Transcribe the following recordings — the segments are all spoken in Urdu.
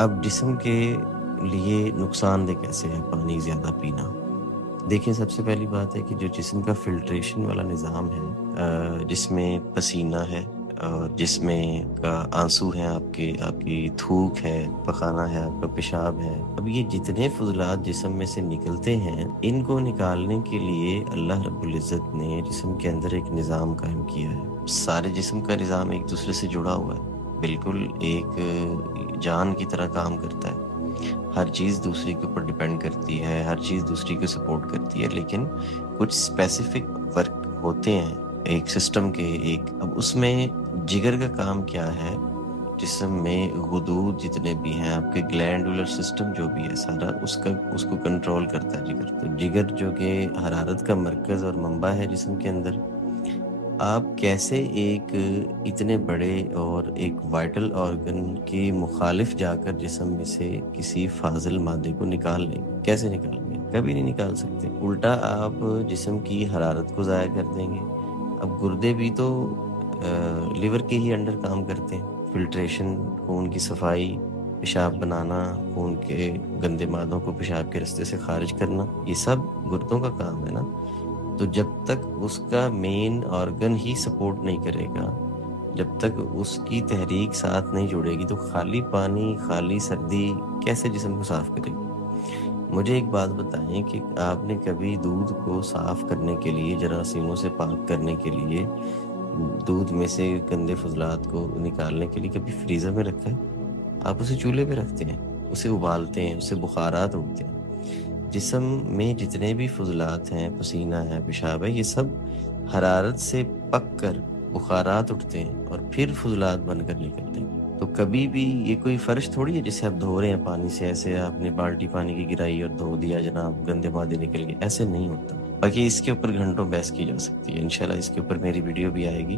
اب جسم کے لیے نقصان دہ کیسے ہے پانی زیادہ پینا؟ دیکھیں، سب سے پہلی بات ہے کہ جو جسم کا فلٹریشن والا نظام ہے، جس میں پسینہ ہے اور جس میں کا آنسو ہے، آپ کی تھوک ہے، پخانہ ہے، آپ کا پیشاب ہے، اب یہ جتنے فضلات جسم میں سے نکلتے ہیں، ان کو نکالنے کے لیے اللہ رب العزت نے جسم کے اندر ایک نظام قائم کیا ہے۔ سارے جسم کا نظام ایک دوسرے سے جڑا ہوا ہے، بالکل ایک جان کی طرح کام کرتا ہے۔ ہر چیز دوسری کے اوپر ڈیپینڈ کرتی ہے، ہر چیز دوسری کو سپورٹ کرتی ہے، لیکن کچھ اسپیسیفک ورک ہوتے ہیں ایک سسٹم کے۔ اب اس میں جگر کا کام کیا ہے؟ جسم میں غدود جتنے بھی ہیں، آپ کے گلینڈولر سسٹم جو بھی ہے سارا، اس کو کنٹرول کرتا ہے جگر۔ تو جگر جو کہ حرارت کا مرکز اور منبع ہے جسم کے اندر، آپ کیسے ایک اتنے بڑے اور ایک وائٹل آرگن کے مخالف جا کر جسم میں سے کسی فاضل مادے کو نکال لیں گے؟ کیسے نکالیں گے؟ کبھی نہیں نکال سکتے۔ الٹا آپ جسم کی حرارت کو ضائع کر دیں گے۔ اب گردے بھی تو لیور کے ہی انڈر کام کرتے ہیں، فلٹریشن، خون کی صفائی، پیشاب بنانا، خون کے گندے مادوں کو پیشاب کے رستے سے خارج کرنا، یہ سب گردوں کا کام ہے نا۔ تو جب تک اس کا مین آرگن ہی سپورٹ نہیں کرے گا، جب تک اس کی تحریک ساتھ نہیں جڑے گی، تو خالی پانی، خالی سردی کیسے جسم کو صاف کرے گی؟ مجھے ایک بات بتائیں کہ آپ نے کبھی دودھ کو صاف کرنے کے لیے، جراثیموں سے پاک کرنے کے لیے، دودھ میں سے گندے فضلات کو نکالنے کے لیے کبھی فریزر میں رکھا ہے؟ آپ اسے چولہے پہ رکھتے ہیں، اسے ابالتے ہیں، اس سے بخارات اٹھتے ہیں۔ جسم میں جتنے بھی فضلات ہیں، پسینہ ہے، پیشاب ہے، یہ سب حرارت سے پک کر بخارات اٹھتے ہیں اور پھر فضلات بن کر نکلتے ہیں۔ تو کبھی بھی یہ کوئی فرش تھوڑی ہے جسے آپ دھو رہے ہیں پانی سے، ایسے آپ نے بالٹی پانی کی گرائی اور دھو دیا جناب، گندے مادے نکل گئے، ایسے نہیں ہوتا۔ باقی اس کے اوپر گھنٹوں بحث کی جا سکتی ہے، انشاءاللہ اس کے اوپر میری ویڈیو بھی آئے گی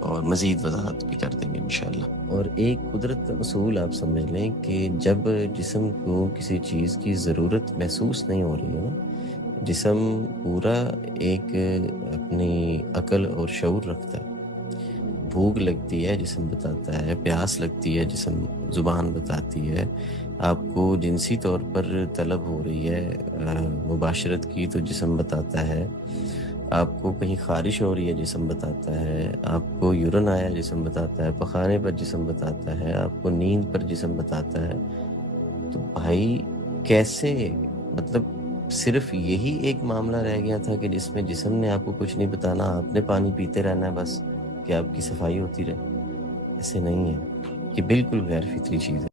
اور مزید وضاحت بھی کر دیں گے انشاءاللہ۔ اور ایک قدرت کا اصول آپ سمجھ لیں کہ جب جسم کو کسی چیز کی ضرورت محسوس نہیں ہو رہی ہے نا، جسم پورا ایک اپنی عقل اور شعور رکھتا ہے۔ بھوک لگتی ہے، جسم بتاتا ہے، پیاس لگتی ہے، جسم زبان بتاتی ہے، آپ کو جنسی طور پر طلب ہو رہی ہے مباشرت کی تو جسم بتاتا ہے، آپ کو کہیں خارش ہو رہی ہے جسم بتاتا ہے، آپ کو یورن آیا جسم بتاتا ہے، پخانے پر جسم بتاتا ہے، آپ کو نیند پر جسم بتاتا ہے۔ تو بھائی کیسے، مطلب صرف یہی ایک معاملہ رہ گیا تھا کہ جس میں جسم نے آپ کو کچھ نہیں بتانا، آپ نے پانی پیتے رہنا ہے بس کہ آپ کی صفائی ہوتی رہے؟ ایسے نہیں ہے، یہ بالکل غیر فطری چیز ہے۔